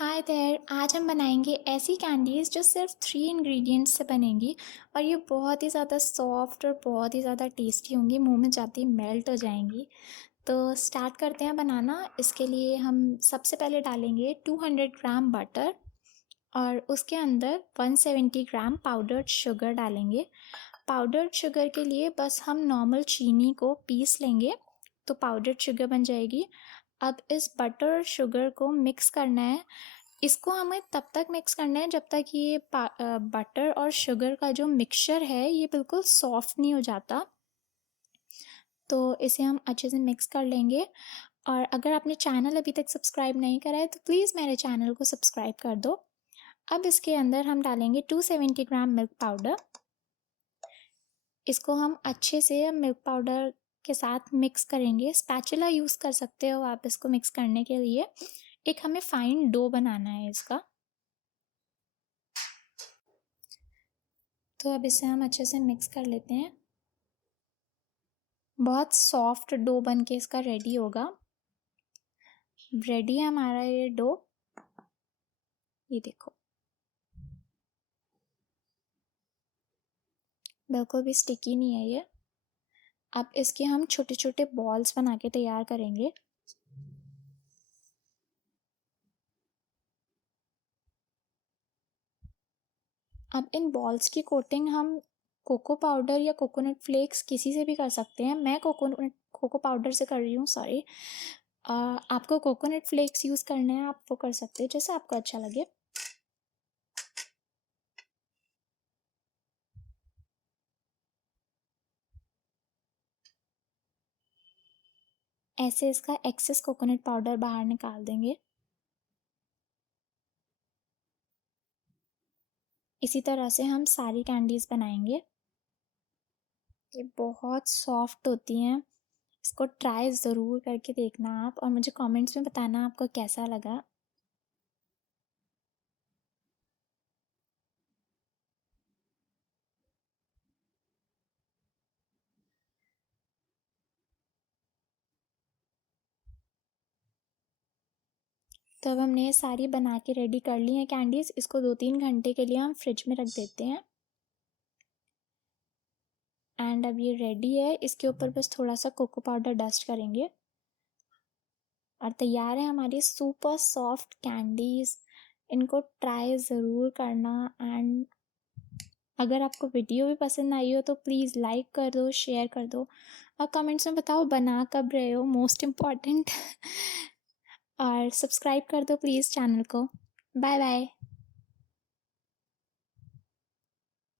Hi there. आज हम बनाएंगे ऐसी कैंडीज़ जो सिर्फ 3 इंग्रेडिएंट्स से बनेंगी और ये बहुत ही ज़्यादा सॉफ्ट और बहुत ही ज़्यादा टेस्टी होंगी, मुंह में जाती ही मेल्ट हो जाएंगी। तो स्टार्ट करते हैं बनाना। इसके लिए हम सबसे पहले डालेंगे 200 ग्राम बटर और उसके अंदर 170 ग्राम पाउडर्ड शुगर डालेंगे। पाउडर्ड शुगर के लिए बस हम नॉर्मल चीनी को पीस लेंगे तो पाउडर्ड शुगर बन जाएगी। अब इस बटर और शुगर को मिक्स करना है। इसको हमें तब तक मिक्स करना है जब तक ये बटर और शुगर का जो मिक्सचर है ये बिल्कुल सॉफ्ट नहीं हो जाता। तो इसे हम अच्छे से मिक्स कर लेंगे। और अगर आपने चैनल अभी तक सब्सक्राइब नहीं करा है तो प्लीज़ मेरे चैनल को सब्सक्राइब कर दो। अब इसके अंदर हम डालेंगे 270 ग्राम मिल्क पाउडर। इसको हम अच्छे से मिल्क पाउडर के साथ मिक्स करेंगे। स्पैचुला यूज़ कर सकते हो आप इसको मिक्स करने के लिए। एक हमें फाइन डो बनाना है इसका। तो अब इसे हम अच्छे से मिक्स कर लेते हैं। बहुत सॉफ्ट डो बन के इसका रेडी होगा। रेडी है हमारा ये डो। ये देखो, बिल्कुल भी स्टिकी नहीं है ये। अब इसके हम छोटे छोटे बॉल्स बना के तैयार करेंगे। अब इन बॉल्स की कोटिंग हम कोको पाउडर या कोकोनट फ्लेक्स किसी से भी कर सकते हैं। मैं कोको पाउडर से कर रही हूँ, सॉरी। आपको कोकोनट फ्लेक्स यूज़ करना है, आप वो कर सकते हैं जैसे आपको अच्छा लगे। ऐसे इसका एक्सेस कोकोनट पाउडर बाहर निकाल देंगे। इसी तरह से हम सारी कैंडीज़ बनाएंगे। ये बहुत सॉफ्ट होती हैं। इसको ट्राई ज़रूर करके देखना आप और मुझे कमेंट्स में बताना आपको कैसा लगा। तो अब हमने ये सारी बना के रेडी कर ली हैं कैंडीज़। इसको 2-3 घंटे के लिए हम फ्रिज में रख देते हैं। एंड अब ये रेडी है। इसके ऊपर बस थोड़ा सा कोको पाउडर डस्ट करेंगे और तैयार है हमारी सुपर सॉफ्ट कैंडीज़। इनको ट्राई ज़रूर करना। एंड अगर आपको वीडियो भी पसंद आई हो तो प्लीज़ लाइक कर दो, शेयर कर दो और कमेंट्स में बताओ बना कब रहे हो, मोस्ट इम्पॉर्टेंट। और सब्सक्राइब कर दो प्लीज़ चैनल को। Bye bye.